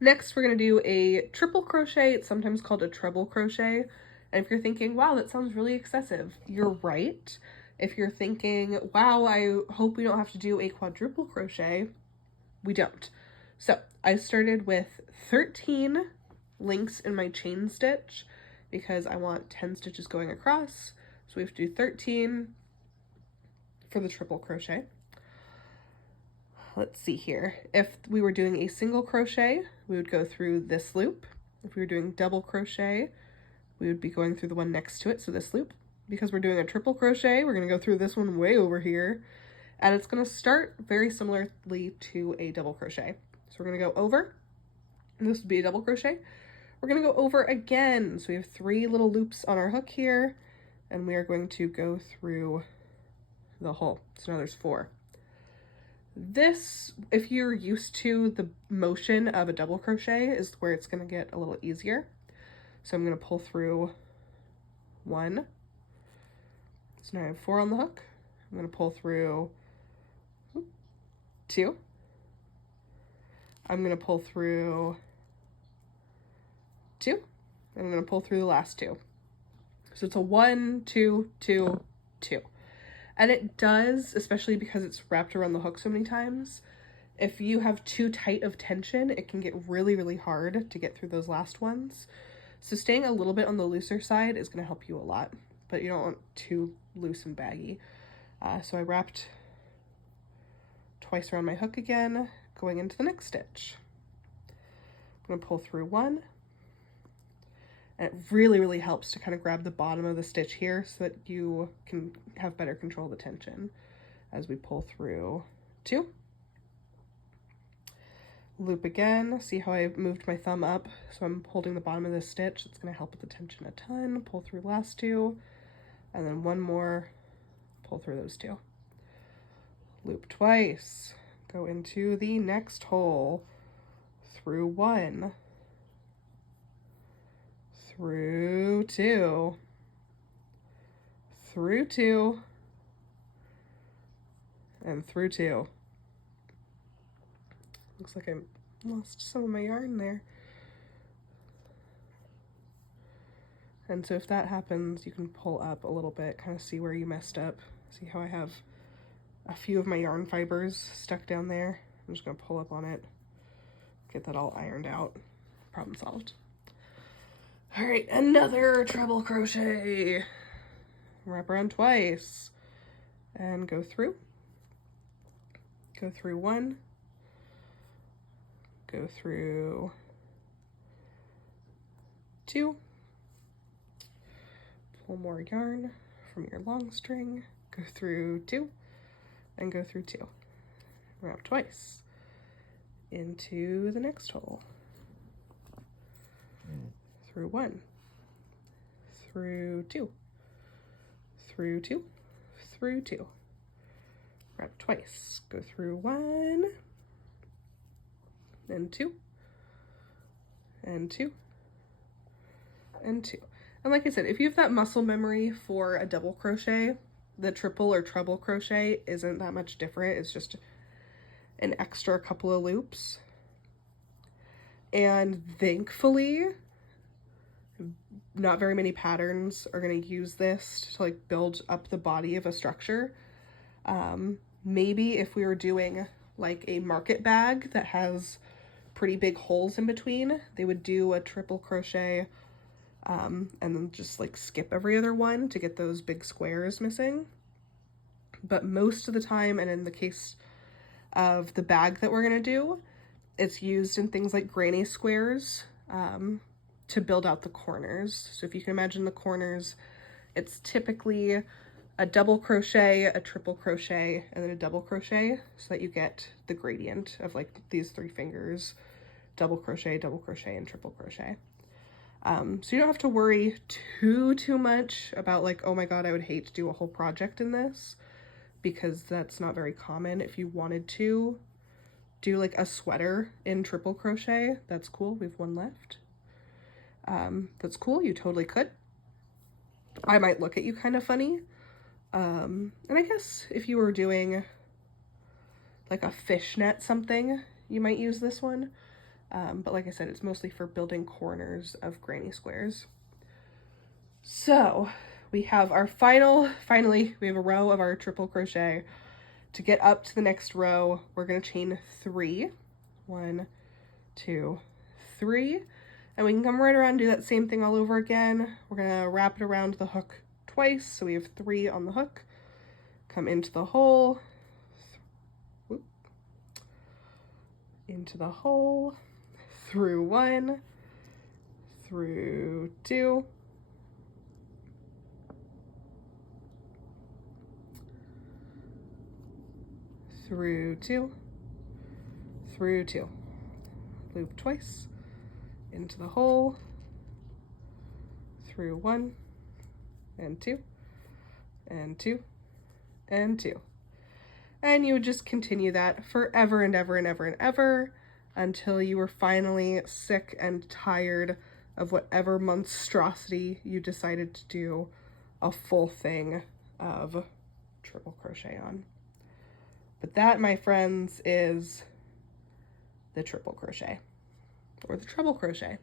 Next, we're going to do a triple crochet. It's sometimes called a treble crochet. And if you're thinking, wow, that sounds really excessive, you're right. If you're thinking, wow, I hope we don't have to do a quadruple crochet, we don't. So I started with 13 links in my chain stitch because I want 10 stitches going across. So we have to do 13 for the triple crochet. Let's see here. If we were doing a single crochet, we would go through this loop. If we were doing double crochet, we would be going through the one next to it, so this loop. Because we're doing a triple crochet, we're going to go through this one way over here, and it's going to start very similarly to a double crochet. So we're going to go over, and this would be a double crochet. We're going to go over again. So we have 3 little loops on our hook here, and we are going to go through the whole. So now there's 4. This, if you're used to the motion of a double crochet, is where it's going to get a little easier. So I'm going to pull through 1. So now I have 4 on the hook. I'm going to pull through 2. I'm going to pull through 2. And I'm going to pull through the last 2. So it's a 1, 2, 2, 2. And it does, especially because it's wrapped around the hook so many times, if you have too tight of tension, it can get really, really hard to get through those last ones. So staying a little bit on the looser side is going to help you a lot, but you don't want too loose and baggy. So I wrapped twice around my hook again, going into the next stitch. I'm going to pull through 1. And it really, really helps to kind of grab the bottom of the stitch here so that you can have better control of the tension as we pull through 2. Loop again. See how I moved my thumb up? So I'm holding the bottom of this stitch. It's going to help with the tension a ton. Pull through last 2. And then 1 more. Pull through those 2. Loop twice. Go into the next hole. Through 1. Through 2, through 2, and through 2. Looks like I lost some of my yarn there. And so if that happens, you can pull up a little bit, kind of see where you messed up. See how I have a few of my yarn fibers stuck down there? I'm just going to pull up on it, get that all ironed out. Problem solved. All right, another treble crochet. Wrap around twice and go through 1, go through 2, pull more yarn from your long string, go through 2, and go through 2. Wrap twice into the next hole. Through 1, through 2, through 2, through 2. Wrap twice. Go through 1, and 2, and 2, and 2. And like I said, if you have that muscle memory for a double crochet, the triple or treble crochet isn't that much different. It's just an extra couple of loops. And thankfully, not very many patterns are going to use this to like build up the body of a structure. Maybe if we were doing like a market bag that has pretty big holes in between, they would do a triple crochet and then just like skip every other one to get those big squares missing. But most of the time, and in the case of the bag that we're going to do, it's used in things like granny squares to build out the corners. So if you can imagine the corners, it's typically a double crochet, a triple crochet, and then a double crochet, so that you get the gradient of like these 3 fingers, double crochet, and triple crochet. So you don't have to worry too much about like, oh my god, I would hate to do a whole project in this, because that's not very common. If you wanted to do like a sweater in triple crochet, that's cool. We have 1 left. That's cool. You totally could. I might look at you kind of funny. And I guess if you were doing like a fishnet something, you might use this one. But like I said, it's mostly for building corners of granny squares. So we have our finally, we have a row of our triple crochet. To get up to the next row, we're gonna chain 3. 1, 2, 3. And we can come right around and do that same thing all over again. We're gonna wrap it around the hook twice, so we have 3 on the hook. Come into the hole, into the hole, through 1, through 2, through 2, through 2. Loop twice, into the hole, through 1, and 2, and 2, and 2. And you would just continue that forever and ever and ever and ever until you were finally sick and tired of whatever monstrosity you decided to do a full thing of triple crochet on. But that, my friends, is the triple crochet or the treble crochet.